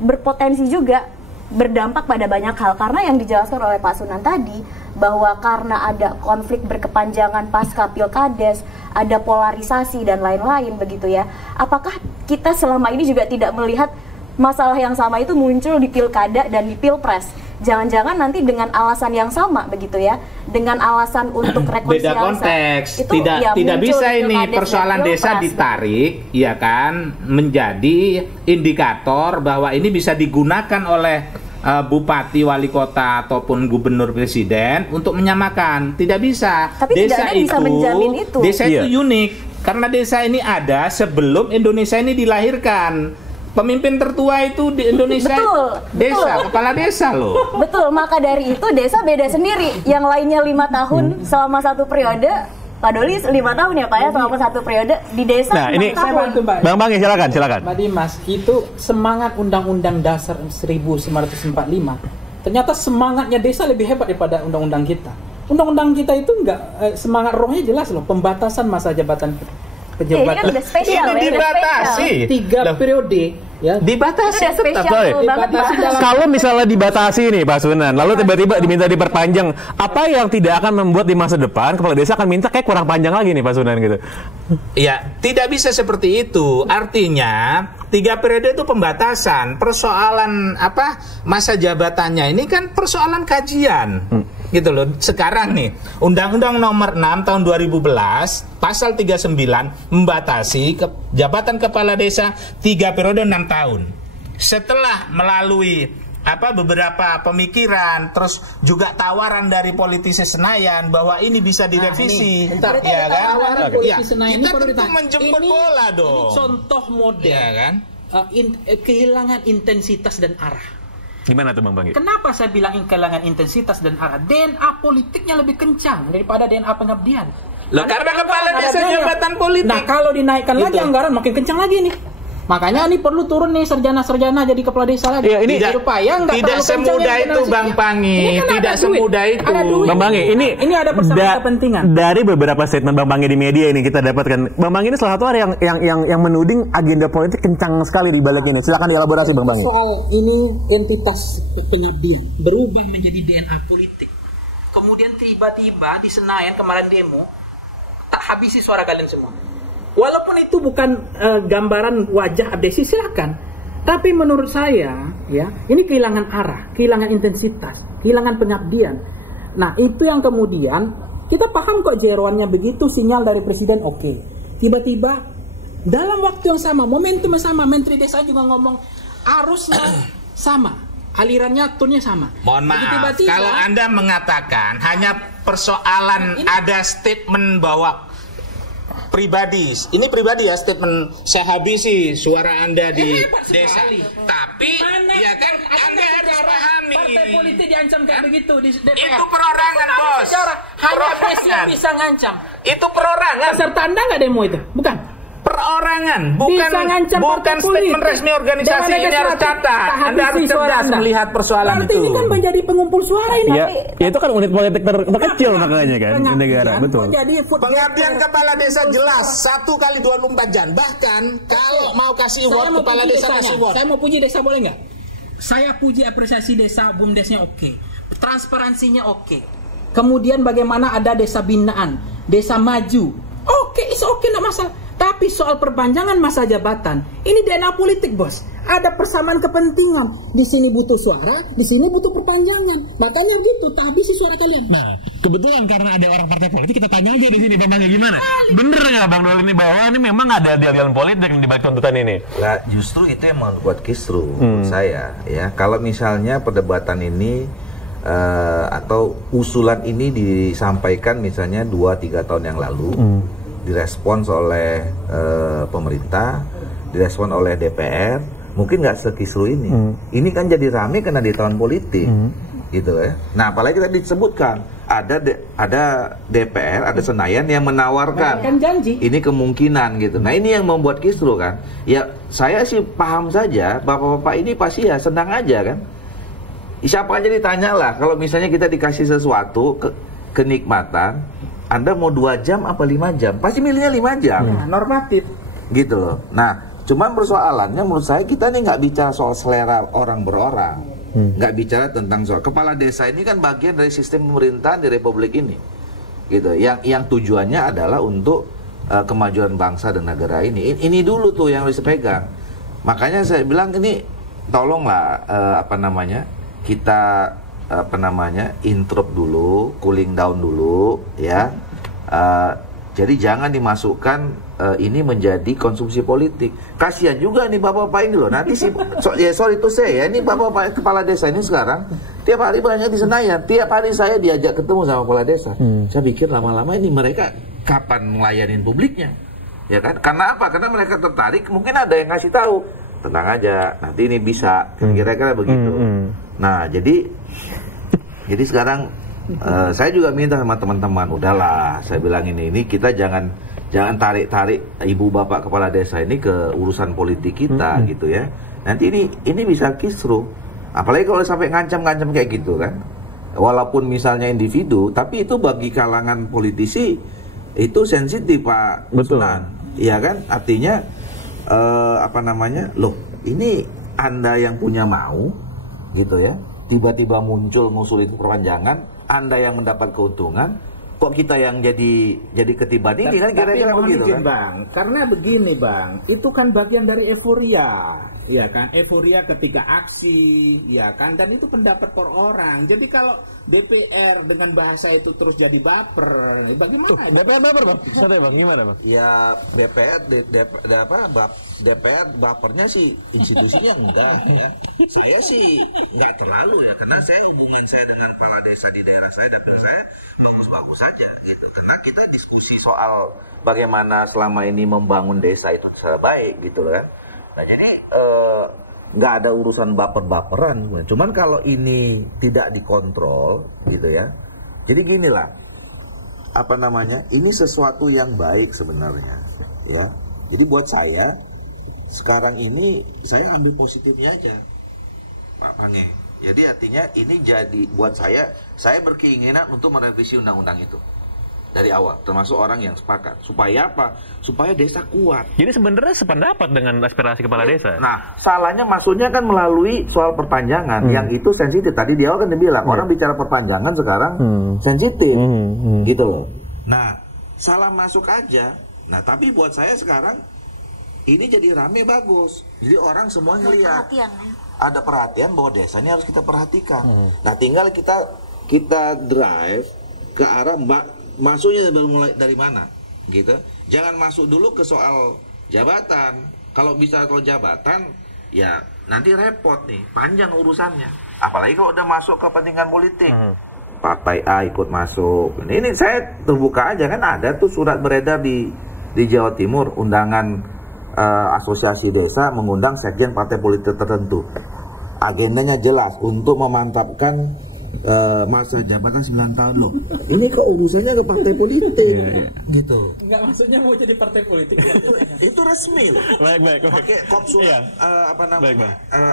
berpotensi juga berdampak pada banyak hal, karena yang dijelaskan oleh Pak Sunan tadi bahwa karena ada konflik berkepanjangan pasca pilkades, ada polarisasi dan lain-lain begitu ya. Apakah kita selama ini juga tidak melihat masalah yang sama itu muncul di pilkada dan di pilpres? Jangan-jangan nanti dengan alasan yang sama begitu ya, dengan alasan untuk rekonsiliasi. Beda konteks. Itu tidak bisa ini persoalan desa ditarik ya kan menjadi indikator bahwa ini bisa digunakan oleh bupati, wali kota ataupun gubernur, presiden untuk menyamakan. Tidak bisa. Tapi desa tidak ada bisa menjamin itu. Desa itu unik karena desa ini ada sebelum Indonesia ini dilahirkan. Pemimpin tertua itu di Indonesia desa, kepala desa loh. Betul, maka dari itu desa beda sendiri. Yang lainnya 5 tahun selama satu periode, Pak Doli 5 tahun ya Pak ya, selama 1 periode di desa. Nah, ini 5 tahun. Bang Bangi, silakan. Mbak Dimas, itu semangat Undang-Undang Dasar 1945. Ternyata semangatnya desa lebih hebat daripada undang-undang kita. Undang-undang kita itu enggak semangat rohnya jelas loh, pembatasan masa jabatan pejabat. Ini kan udah spesial ya, dibatasi. 3 periode ya. Dibatasi. Udah spesial Sorry. banget Pak. Kalau misalnya dibatasi nih Pak Sunan, lalu tiba-tiba diminta diperpanjang, apa yang tidak akan membuat di masa depan kepala desa akan minta kayak kurang panjang lagi nih Pak Sunan gitu? Ya, tidak bisa seperti itu. Artinya 3 periode itu pembatasan. Persoalan masa jabatannya ini kan persoalan kajian. Gitu loh. Sekarang nih, Undang-Undang Nomor 6 tahun 2011 pasal 39 membatasi jabatan kepala desa 3 periode 6 tahun. Setelah melalui beberapa pemikiran, terus juga tawaran dari politisi Senayan bahwa ini bisa direvisi. Bentar, ya kan? tawaran politisi Senayan Kita tentu menjemput bola dong. Ini contoh model Ya kan? kehilangan intensitas dan arah. Gimana tuh Bang Bangi? Kenapa saya bilang kehilangan intensitas dan arah? DNA politiknya lebih kencang daripada DNA pengabdian. Loh, karena kepala desa jabatan politik. Nah, kalau dinaikkan lagi anggaran makin kencang lagi nih. Makanya ini perlu turun nih sarjana-sarjana jadi kepala desa lagi. Ya, ini supaya tidak semudah itu Bang Pangi, tidak semudah itu. Bang Bangi, ini ada persamaan kepentingan. Dari beberapa statement Bang Bangi di media ini kita dapatkan, Bang Bangi ini salah satu orang yang menuding agenda politik kencang sekali di balik ini. Silakan dielaborasi Bang Bangi. Soal ini entitas pengabdian berubah menjadi DNA politik. Kemudian tiba-tiba di Senayan kemarin demo tak habisi suara kalian semua. Walaupun itu bukan gambaran wajah abdesi, silakan. Tapi menurut saya, ya, ini kehilangan arah, kehilangan intensitas, kehilangan pengabdian. Nah, itu yang kemudian kita paham kok jeroannya begitu, sinyal dari presiden oke. Tiba-tiba dalam waktu yang sama, momentum yang sama, Menteri Desa juga ngomong arusnya sama, alirannya, turnya sama. Mohon maaf, kalau Anda mengatakan hanya persoalan ada statement bahwa pribadi, ini pribadi ya, statement saya habisi suara Anda di desa. Tapi ya kan Anda harus pahami. Partai politik diancam kayak begitu di DPR. Itu perorangan, Bos. Hanya Desi yang bisa ngancam. Itu perorangan. Peserta Anda nggak demo itu? Bukan. Perorangan, bukan statement resmi organisasi. Ini harus catat. Anda harus cerdas melihat persoalan itu. Ini kan menjadi pengumpul suara ini. Ya, itu kan unit politik terkecil makanya kan di negara, betul. Pengabdian kepala desa jelas 1 kali 24 jam. Bahkan kalau mau kasih award kepala desa kasih award. Saya mau puji desa boleh nggak? Saya puji apresiasi desa, BUMDesnya oke. Transparansinya oke. Kemudian bagaimana ada desa binaan, desa maju. Oke, it's okay, nggak masalah. Tapi soal perpanjangan masa jabatan, ini DNA politik, Bos. Ada persamaan kepentingan. Di sini butuh suara, di sini butuh perpanjangan. Makanya begitu, tak habisi suara kalian. Nah, kebetulan karena ada orang partai politik, kita tanya aja di sini Bang Bangi gimana? Bener nggak Bang Doli ini bahwa ini memang ada deal politik yang dibalik tuntutan ini? Nah, justru itu yang membuat kisru saya, ya. Kalau misalnya perdebatan ini atau usulan ini disampaikan misalnya 2-3 tahun yang lalu, direspons oleh pemerintah, direspons oleh DPR, mungkin nggak sekisru ini. Ini kan jadi rame karena di tahun politik, gitu ya. Nah, apalagi tadi disebutkan ada DPR, ada Senayan yang menawarkan janji. Ini kemungkinan gitu. Nah, ini yang membuat kisru kan. Ya, saya sih paham saja, bapak-bapak ini pasti ya senang aja kan. Siapa aja ditanyalah, kalau misalnya kita dikasih sesuatu kenikmatan, Anda mau 2 jam apa 5 jam? Pasti milihnya 5 jam. Normatif. Gitu loh. Nah, cuman persoalannya menurut saya kita nih nggak bicara soal selera orang berorang. Nggak bicara tentang soal kepala desa ini kan bagian dari sistem pemerintahan di Republik ini. Gitu. Yang tujuannya adalah untuk kemajuan bangsa dan negara ini. Ini dulu tuh yang harus dipegang. Makanya saya bilang ini tolonglah kita interrupt dulu, cooling down dulu, ya. Jadi jangan dimasukkan ini menjadi konsumsi politik. Kasihan juga nih bapak-bapak ini loh. Nanti sorry to say ya, ini bapak-bapak kepala desa ini sekarang tiap hari banyak di Senayan. Tiap hari saya diajak ketemu sama kepala desa. Saya pikir lama-lama ini mereka kapan ngelayanin publiknya, ya kan? Karena apa? Karena mereka tertarik. Mungkin ada yang ngasih tahu, tenang aja, nanti ini bisa. Kira-kira begitu. Nah, jadi sekarang Saya juga minta sama teman-teman, udahlah, saya bilang ini kita jangan tarik ibu bapak kepala desa ini ke urusan politik kita gitu ya. Nanti ini bisa kisruh. Apalagi kalau sampai ngancam-ngancam kayak gitu kan. Walaupun misalnya individu, tapi itu bagi kalangan politisi itu sensitif Pak Usman. Iya kan? Artinya loh, ini Anda yang punya mau gitu ya. Tiba-tiba muncul ngusul itu perpanjangan, Anda yang mendapat keuntungan, kok kita yang jadi ketiban ini kan kira-kira begitu kan? Bang, karena begini Bang, itu kan bagian dari euforia, ya kan? Euforia ketika aksi, ya kan? Dan itu pendapat per orang. Jadi kalau DPR dengan bahasa itu terus jadi baper, bagaimana? DPR baper Bang? Sampai Bang, gimana Bang? Ya DPR bapernya sih institusinya enggak ya. Saya sih enggak terlalu ya, karena hubungan saya dengan kepala desa di daerah saya dan saya bagus-bagus saja gitu. Karena kita diskusi soal bagaimana selama ini membangun desa itu secara baik gitu kan. Nah jadi nggak ada urusan baper-baperan. Cuman kalau ini tidak dikontrol gitu ya. Jadi gini lah, ini sesuatu yang baik sebenarnya ya. Jadi buat saya sekarang ini saya ambil positifnya aja Pak Pange. Jadi artinya ini jadi buat saya berkeinginan untuk merevisi undang-undang itu dari awal, termasuk orang yang sepakat. Supaya apa? Supaya desa kuat. Jadi sebenarnya sependapat dengan aspirasi kepala desa. Nah, salahnya maksudnya kan melalui soal perpanjangan yang itu sensitif. Tadi di awal kan dibilang orang bicara perpanjangan sekarang sensitif, gitu loh. Nah, salah masuk aja. Nah, tapi buat saya sekarang ini jadi rame bagus. Jadi orang semua ngelihat. Ada perhatian bahwa desa ini harus kita perhatikan. Nah, tinggal kita drive ke arah masuknya dari mana, gitu. Jangan masuk dulu ke soal jabatan. Kalau jabatan, ya nanti repot nih, panjang urusannya. Apalagi kalau udah masuk ke kepentingan politik. Partai A ikut masuk. Ini saya terbuka aja kan, ada tuh surat beredar di Jawa Timur, undangan asosiasi desa mengundang sekjen partai politik tertentu. Agendanya jelas untuk memantapkan masa jabatan 9 tahun loh. Ini kok urusannya ke partai politik, gitu. Enggak, maksudnya mau jadi partai politik. Itu resmi loh. Baik. Pakai kopsurat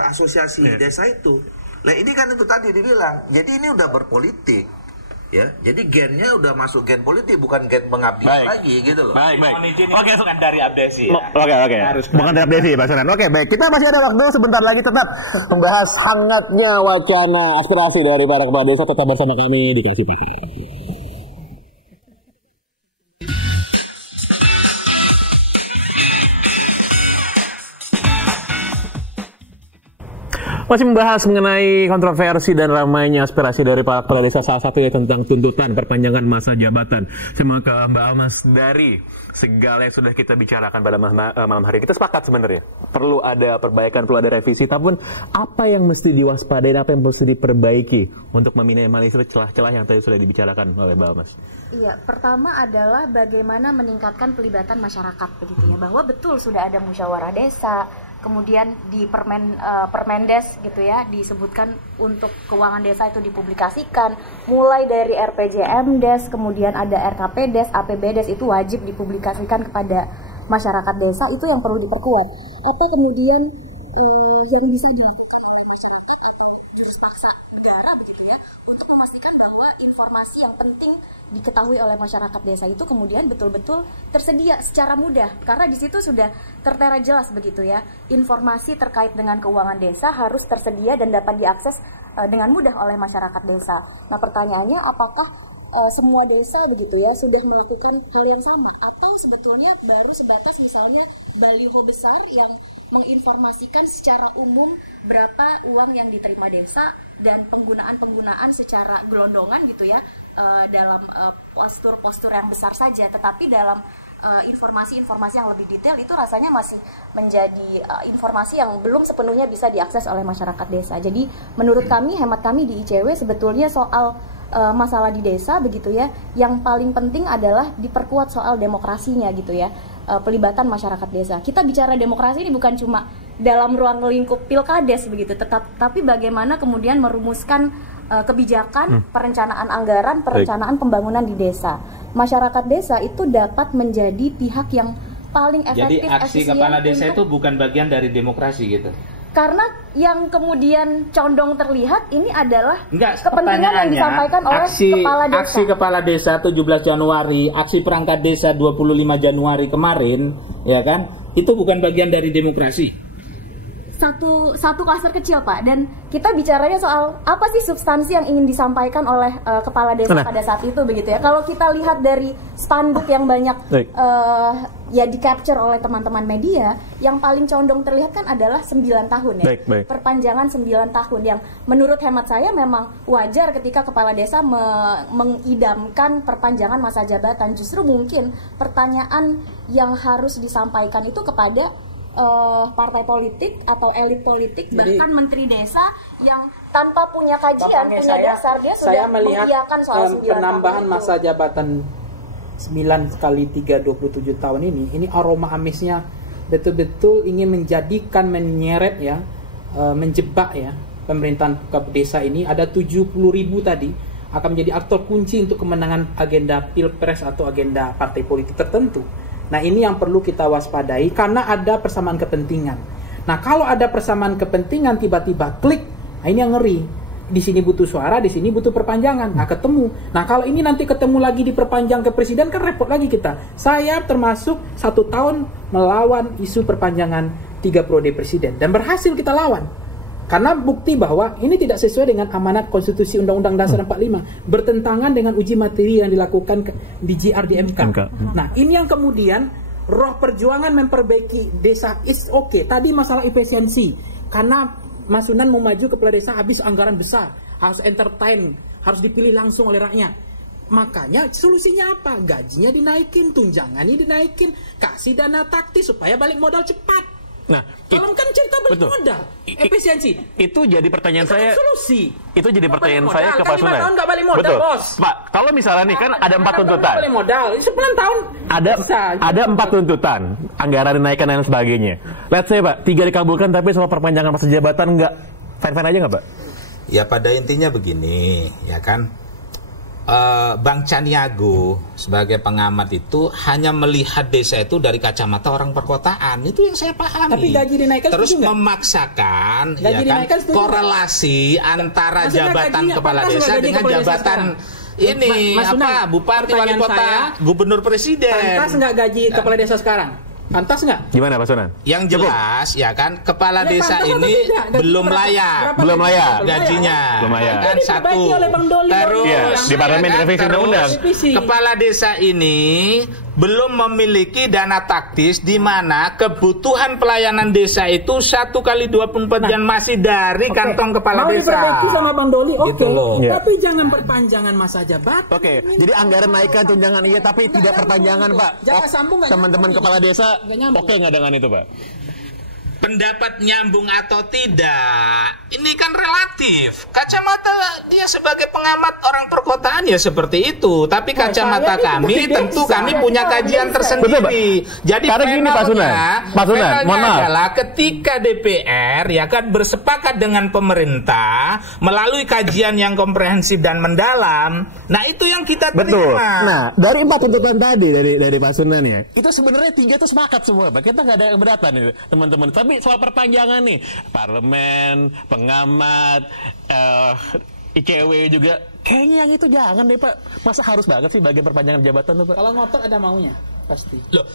asosiasi desa itu. Nah ini kan itu tadi dibilang. Jadi ini udah berpolitik. Ya, jadi gennya udah masuk gen politik, bukan gen pengabdian lagi gitu loh. Baik. Oke, bukan dari abdesi. Oke. Bukan dari abdesi, Pak Sunan. Oke, baik. Kita masih ada waktu sebentar lagi tetap membahas hangatnya wacana aspirasi dari para kepala desa. Tetap bersama kami di Kasih Pakai. Masih membahas mengenai kontroversi dan ramainya aspirasi dari para kepala desa, salah satunya tentang tuntutan perpanjangan masa jabatan. Saya mau ke Mbak Almas, dari segala yang sudah kita bicarakan pada malam hari, kita sepakat sebenarnya perlu ada perbaikan, perlu ada revisi, tapi apa yang mesti diwaspadai, apa yang mesti diperbaiki untuk meminimalisir celah-celah yang tadi sudah dibicarakan oleh Mbak Almas? Iya, pertama adalah bagaimana meningkatkan pelibatan masyarakat begitu ya, bahwa betul sudah ada musyawarah desa. Kemudian di Permendes gitu ya disebutkan untuk keuangan desa itu dipublikasikan, mulai dari RPJMdes, kemudian ada RKPdes, APBdes itu wajib dipublikasikan kepada masyarakat desa, itu yang perlu diperkuat. Apa kemudian yang bisa dilakukan jurus paksa negara begitu ya untuk memastikan bahwa informasi yang penting diketahui oleh masyarakat desa itu kemudian betul-betul tersedia secara mudah, karena di situ sudah tertera jelas begitu ya, informasi terkait dengan keuangan desa harus tersedia dan dapat diakses dengan mudah oleh masyarakat desa. Nah pertanyaannya, apakah semua desa begitu ya sudah melakukan hal yang sama, atau sebetulnya baru sebatas misalnya baliho besar yang menginformasikan secara umum berapa uang yang diterima desa dan penggunaan secara gelondongan gitu ya, dalam postur-postur yang besar saja, tetapi dalam informasi-informasi yang lebih detail itu rasanya masih menjadi informasi yang belum sepenuhnya bisa diakses oleh masyarakat desa. Jadi menurut kami, hemat kami di ICW, sebetulnya soal masalah di desa begitu ya, yang paling penting adalah diperkuat soal demokrasinya gitu ya, pelibatan masyarakat desa. Kita bicara demokrasi ini bukan cuma dalam ruang lingkup pilkades begitu, tapi bagaimana kemudian merumuskan kebijakan, perencanaan anggaran, perencanaan pembangunan di desa. Masyarakat desa itu dapat menjadi pihak yang paling efektif. Jadi aksi kepala desa itu bukan bagian dari demokrasi gitu. Karena yang kemudian condong terlihat ini adalah Enggak, kepentingan yang disampaikan oleh kepala desa. Aksi kepala desa 17 Januari, aksi perangkat desa 25 Januari kemarin, ya kan? Itu bukan bagian dari demokrasi. Satu klaster kecil, Pak, dan kita bicaranya soal apa sih substansi yang ingin disampaikan oleh kepala desa pada saat itu, begitu ya. Kalau kita lihat dari spanduk yang banyak ya di capture oleh teman-teman media, yang paling condong terlihat kan adalah 9 tahun ya. Perpanjangan 9 tahun yang menurut hemat saya memang wajar ketika kepala desa mengidamkan perpanjangan masa jabatan. Justru mungkin pertanyaan yang harus disampaikan itu kepada partai politik atau elit politik, bahkan menteri desa yang tanpa punya kajian, punya dasar, dia sudah mengiyakan soal 9 penambahan tahun masa jabatan 9 kali 3 27 tahun ini aroma amisnya betul-betul ingin menjadikan, menyeret ya, menjebak ya pemerintahan desa ini. Ada 70.000 tadi akan menjadi aktor kunci untuk kemenangan agenda pilpres atau agenda partai politik tertentu. Nah, ini yang perlu kita waspadai karena ada persamaan kepentingan. Nah, kalau ada persamaan kepentingan tiba-tiba klik, nah ini yang ngeri. Di sini butuh suara, di sini butuh perpanjangan. Nah, ketemu. Nah, kalau ini nanti ketemu lagi diperpanjang ke presiden kan repot lagi kita. Saya termasuk 1 tahun melawan isu perpanjangan 3 periode presiden dan berhasil kita lawan. Karena bukti bahwa ini tidak sesuai dengan amanat konstitusi Undang-Undang Dasar 45, bertentangan dengan uji materi yang dilakukan di GR di MK. Nah, ini yang kemudian roh perjuangan memperbaiki desa is okay. Tadi masalah efisiensi, karena Mas Sunan mau maju kepala desa habis anggaran besar, harus entertain, harus dipilih langsung oleh rakyat. Makanya solusinya apa? Gajinya dinaikin, tunjangannya dinaikin, kasih dana taktis supaya balik modal cepat. Nah, kalau kan cerita balik modal, efisiensi. Itu jadi pertanyaan saya. Solusi. Itu jadi pertanyaan saya ke Pak Sunan. 5 tahun nggak balik modal, betul, Bos. Pak. Kalau misalnya nih kan ada 4 tuntutan. Balik modal, 9 tahun. Ada 4 tuntutan, anggaran dinaikkan dan sebagainya. Let's say Pak, 3 dikabulkan tapi soal perpanjangan masa jabatan nggak fine-fine aja nggak Pak? Ya pada intinya begini, ya kan. Bang Caniago sebagai pengamat itu hanya melihat desa itu dari kacamata orang perkotaan. Itu yang saya pahami. Tapi gaji dinaikkan terus memaksakan ya kan korelasi antara maksudnya jabatan gajinya, kepala desa dengan jabatan ini Sunan, bupati, wali kota, gubernur, presiden. Pantas nggak gaji kepala desa sekarang? Pantas nggak? Gimana Pak Sunan? Yang jelas ya kan kepala desa ini belum layak gajinya. Belum layak. Kan satu. Terus di parlemen revisi undang-undang. Kepala desa ini belum memiliki dana taktis di mana kebutuhan pelayanan desa itu 1 kali 24 jam masih dari kantong kepala desa. Mau diperbaiki sama Bang Doli, gitu loh. Tapi jangan perpanjangan masa jabatan. Jadi anggaran naikkan tunjangan iya tapi tidak perpanjangan Pak. Jangan sambung teman-teman kepala desa oke nggak dengan itu Pak? Pendapat nyambung atau tidak ini kan relatif. Kacamata dia sebagai pengamat orang perkotaan ya seperti itu, tapi kacamata kami tentu kami punya kajian tersendiri. Jadi karena gini Pak Sunan, mohon maaf, adalah ketika DPR ya kan bersepakat dengan pemerintah melalui kajian yang komprehensif dan mendalam. Nah, itu yang kita terima. Betul. Nah, dari 4 tuntutan tadi dari Pak Sunan ya, itu sebenarnya 3 itu sepakat semua Pak. Kita nggak ada yang keberatan nih teman-teman. Tapi soal perpanjangan nih, parlemen, pengamat, ICW juga, kayaknya yang itu jangan deh Pak. Masa harus banget sih bagian perpanjangan jabatan tuh Pak? Kalau ngotot ada maunya, pasti. Loh,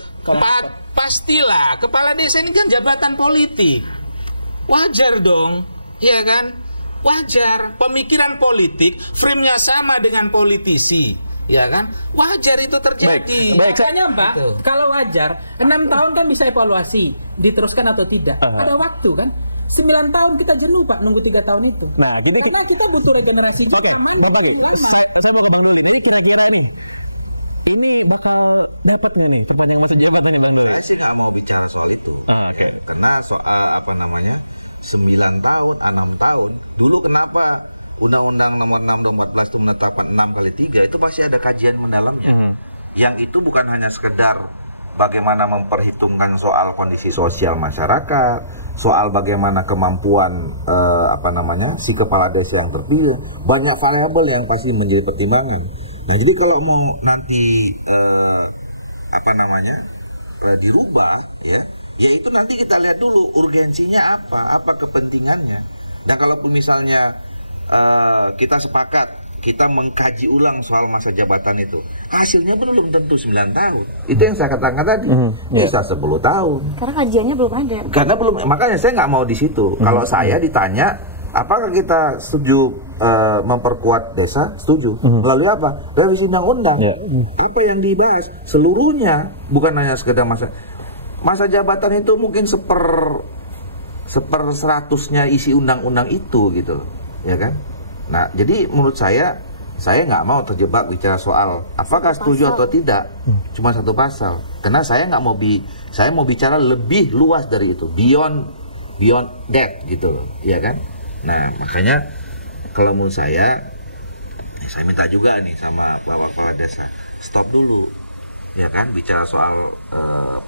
pastilah. Kepala desa ini kan jabatan politik. Wajar dong, iya kan? Wajar. Pemikiran politik, frame-nya sama dengan politisi. Ya kan, wajar itu terjadi. Makanya Pak, kalau wajar, 6 tahun kan bisa evaluasi, diteruskan atau tidak. Ada waktu kan. 9 tahun kita jenuh Pak, nunggu 3 tahun itu. Nah, jadi kita butuh regenerasi. Oke, Bapak saya mau ngomongin. Jadi kira-kira nih, ini bakal dapat nih perpanjangan masa jabatan nih Bang Doli. Saya sih nggak mau bicara soal itu. Karena soal 9 tahun, 6 tahun. Dulu kenapa Undang-Undang Nomor 6 Tahun 14 itu menetapkan 6 kali 3 itu pasti ada kajian mendalamnya. Yang itu bukan hanya sekedar bagaimana memperhitungkan soal kondisi sosial masyarakat, soal bagaimana kemampuan si kepala desa yang terpilih, banyak variabel yang pasti menjadi pertimbangan. Nah, jadi kalau mau nanti dirubah, ya itu nanti kita lihat dulu urgensinya apa kepentingannya. Dan kalaupun misalnya kita sepakat, kita mengkaji ulang soal masa jabatan itu, hasilnya belum tentu 9 tahun. Itu yang saya katakan tadi, bisa 10 tahun. Karena kajiannya belum ada. Karena belum, makanya saya nggak mau di situ. Kalau saya ditanya, apakah kita setuju memperkuat desa? Setuju. Melalui apa? Revisi undang-undang. Apa yang dibahas? Seluruhnya, bukan hanya sekedar masa jabatan itu mungkin seper-100-nya isi undang-undang itu gitu, ya kan? Nah, jadi menurut saya nggak mau terjebak bicara soal apakah setuju atau tidak, cuma satu pasal. Karena saya nggak mau saya mau bicara lebih luas dari itu, beyond that gitu loh, ya kan? Nah, makanya kalau menurut saya minta juga nih sama Bapak Kepala Desa, stop dulu, ya kan, bicara soal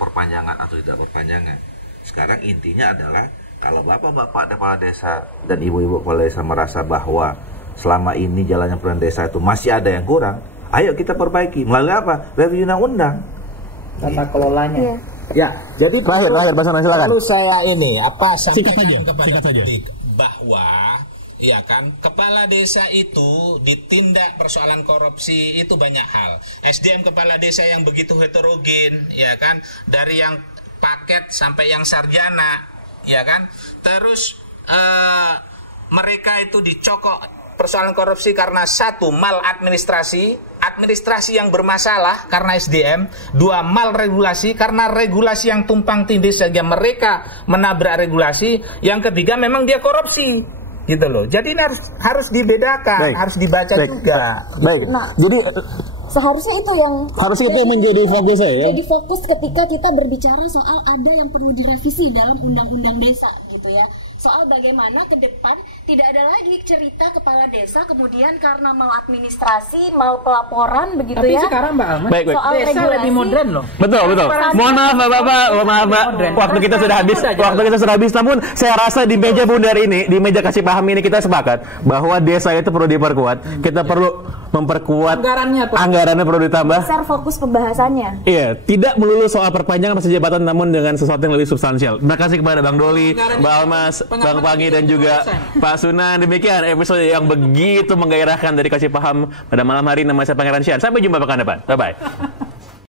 perpanjangan atau tidak perpanjangan. Sekarang intinya adalah kalau bapak-bapak kepala desa dan ibu-ibu kepala desa merasa bahwa selama ini jalannya pemerintahan desa itu masih ada yang kurang, ayo kita perbaiki melalui apa? Revisi undang-undang. Tata kelolanya. Iya. Ya, jadi Terakhir, Pak Sunan, silakan. perlu saya Singkat saja, sampaikan kepada singkat saja. publik bahwa ya kan, kepala desa itu ditindak persoalan korupsi itu banyak hal. SDM kepala desa yang begitu heterogen, ya kan, dari yang paket sampai yang sarjana, ya kan. Terus mereka itu dicokok persoalan korupsi karena satu, maladministrasi, administrasi yang bermasalah karena SDM, dua, mal regulasi karena regulasi yang tumpang tindih sehingga mereka menabrak regulasi, yang ketiga memang dia korupsi, gitu loh. Jadi ini harus dibedakan, harus dibaca juga. Baik. Nah, Jadi seharusnya itu yang menjadi fokus saya ya. jadi fokus ketika kita berbicara soal ada yang perlu direvisi dalam undang-undang desa gitu ya. Soal bagaimana ke depan tidak ada lagi cerita kepala desa kemudian karena mau administrasi, mau pelaporan begitu Tapi ya. sekarang Mbak Almas, Baik. Soal desa regulasi lebih modern loh. Betul. Mohon maaf Bapak, maaf Mbak. Waktu kita sudah habis. Namun saya rasa di meja bundar ini, di meja kasih paham ini kita sepakat bahwa desa itu perlu diperkuat. Kita perlu memperkuat anggarannya perlu ditambah. Besar fokus pembahasannya. Iya, tidak melulu soal perpanjangan masa jabatan, namun dengan sesuatu yang lebih substansial. Terima kasih kepada Bang Doli, Mbak Almas, Bang Pangi dan juga Pak Sunan. Demikian episode yang begitu menggairahkan dari Kasih Paham pada malam hari. Nama saya Pangeran Syan. Sampai jumpa pekan depan. Bye bye.